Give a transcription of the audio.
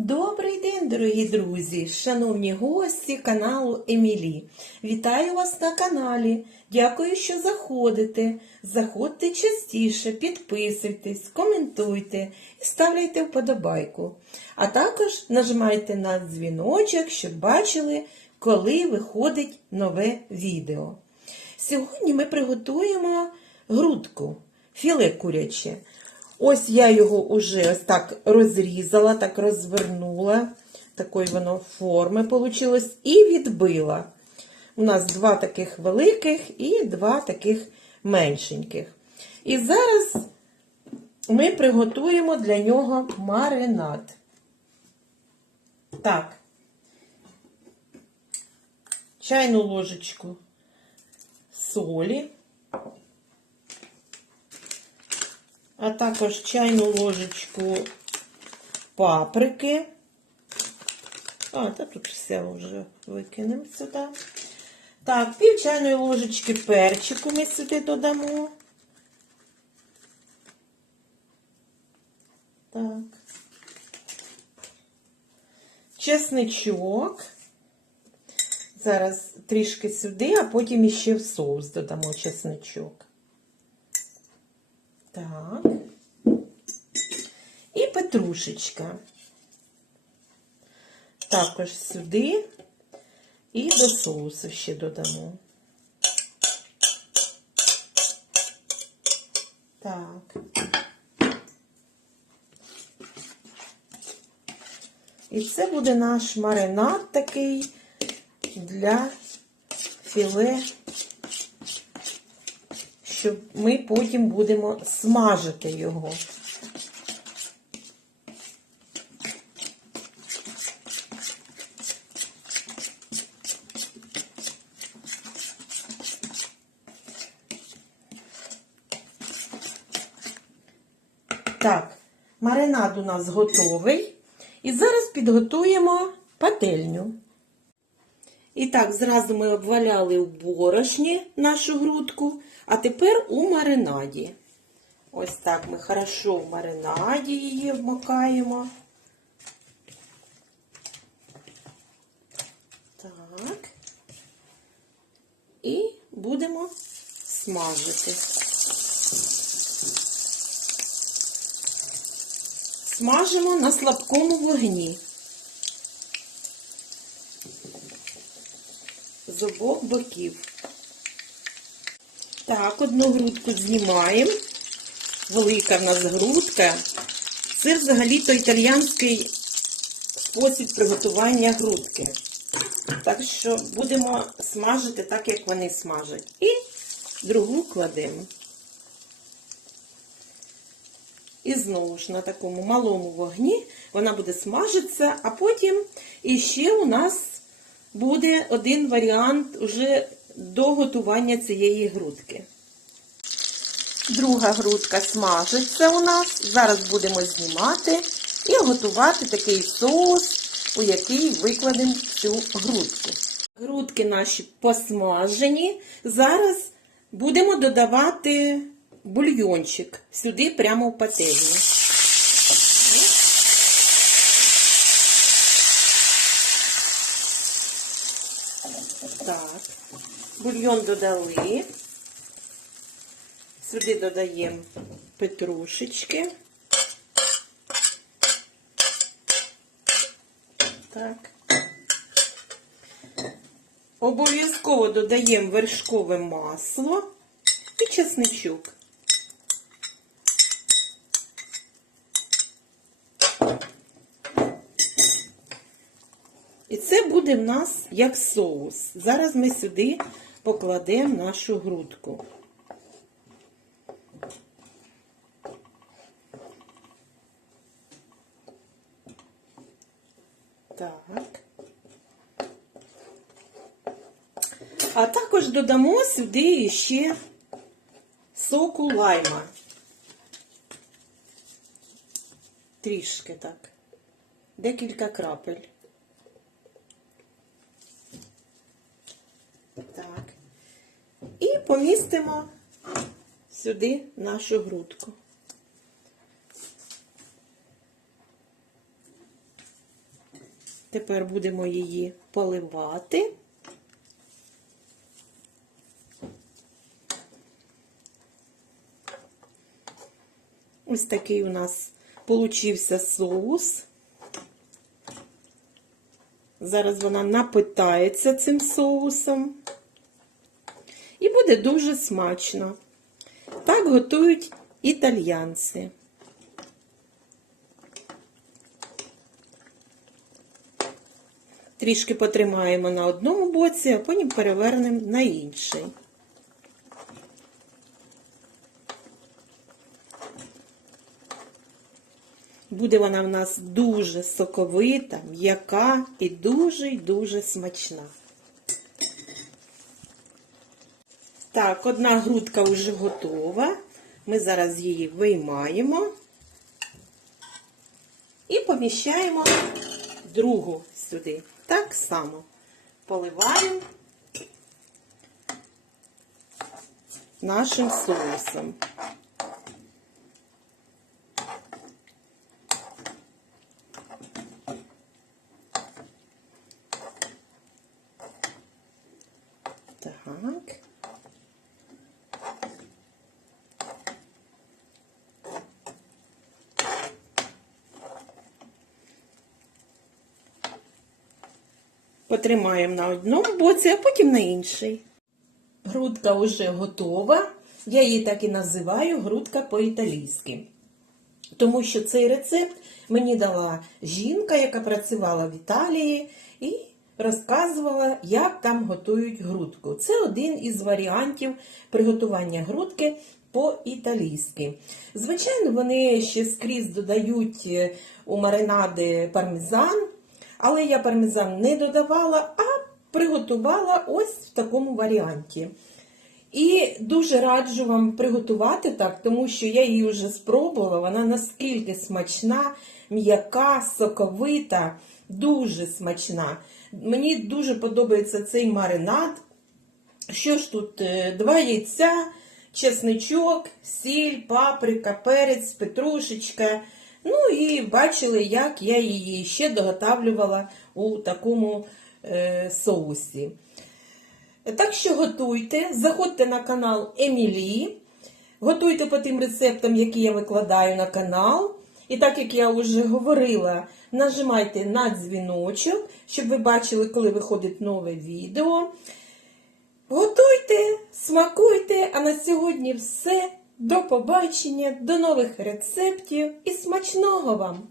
Добрий день, дорогі друзі, шановні гості каналу Емілі. Вітаю вас на каналі. Дякую, що заходите. Заходьте частіше, підписуйтесь, коментуйте і ставляйте вподобайку. А також нажимайте на дзвіночок, щоб бачили, коли виходить нове відео. Сьогодні ми приготуємо грудку, філе куряче. Ось я його уже ось так розрізала, так розвернула. Такої воно форми вийшло. І відбила. У нас два таких великих і два таких меншеньких. І зараз ми приготуємо для нього маринад. Так, чайну ложечку солі. А також чайну ложечку паприки. А, та тут все вже викинемо сюди. Так, пів чайної ложечки перчику ми сюди додамо. Так. Чесничок. Зараз трішки сюди, а потім іще в соус додамо чесничок. Так. І петрушечка. Також сюди і до соусу ще додамо. Так. І це буде наш маринад такий для філе що ми потім будемо смажити його. Так, маринад у нас готовий. І зараз підготуємо пательню. І так, зразу ми обваляли в борошні нашу грудку, а тепер у маринаді. Ось так ми хорошо в маринаді її вмокаємо. Так. І будемо смажити. Смажимо на слабкому вогні. З обох боків. Так, одну грудку знімаємо. Велика в нас грудка. Це взагалі-то італіянський спосіб приготування грудки. Так що будемо смажити так, як вони смажать. І другу кладемо. І знову ж на такому малому вогні вона буде смажитися, а потім іще у нас буде один варіант уже до готування цієї грудки. Друга грудка смажиться у нас. Зараз будемо знімати і готувати такий соус, у який викладемо цю грудку. Грудки наші посмажені. Зараз будемо додавати бульйончик сюди прямо в пательню. Так, бульйон додали. Сюди додаємо петрушечки. Так. Обов'язково додаємо вершкове масло і чесничок. І це буде в нас як соус. Зараз ми сюди покладемо нашу грудку. Так. А також додамо сюди ще соку лайма. Трішки так. Декілька крапель. Так. І помістимо сюди нашу грудку. Тепер будемо її поливати. Ось такий у нас получився соус. Зараз вона напитається цим соусом. І буде дуже смачно. Так готують італьянці. Трішки потримаємо на одному боці, а потім перевернемо на інший. Буде вона в нас дуже соковита, м'яка і дуже й дуже смачна. Так, одна грудка вже готова. Ми зараз її виймаємо і поміщаємо другу сюди. Так само поливаємо нашим соусом. Так. Потримаємо на одному боці, а потім на інший. Грудка вже готова. Я її так і називаю грудка по-італійськи. Тому що цей рецепт мені дала жінка, яка працювала в Італії, і розказувала, як там готують грудку. Це один із варіантів приготування грудки по-італійськи. Звичайно, вони ще скрізь додають е, у маринади пармезан, але я пармезан не додавала, а приготувала ось в такому варіанті. І дуже раджу вам приготувати так, тому що я її вже спробувала. Вона наскільки смачна, м'яка, соковита, дуже смачна. Мені дуже подобається цей маринад. Що ж тут? Е, Два яйця, чесничок, сіль, паприка, перець, петрушечка. Ну і бачили, як я її ще доготавлювала у такому е, соусі. Так що готуйте, заходьте на канал Емілі, готуйте по тим рецептам, які я викладаю на канал. І так як я вже говорила, нажимайте на дзвіночок, щоб ви бачили, коли виходить нове відео. Готуйте, смакуйте, а на сьогодні все. До побачення, до нових рецептів і смачного вам!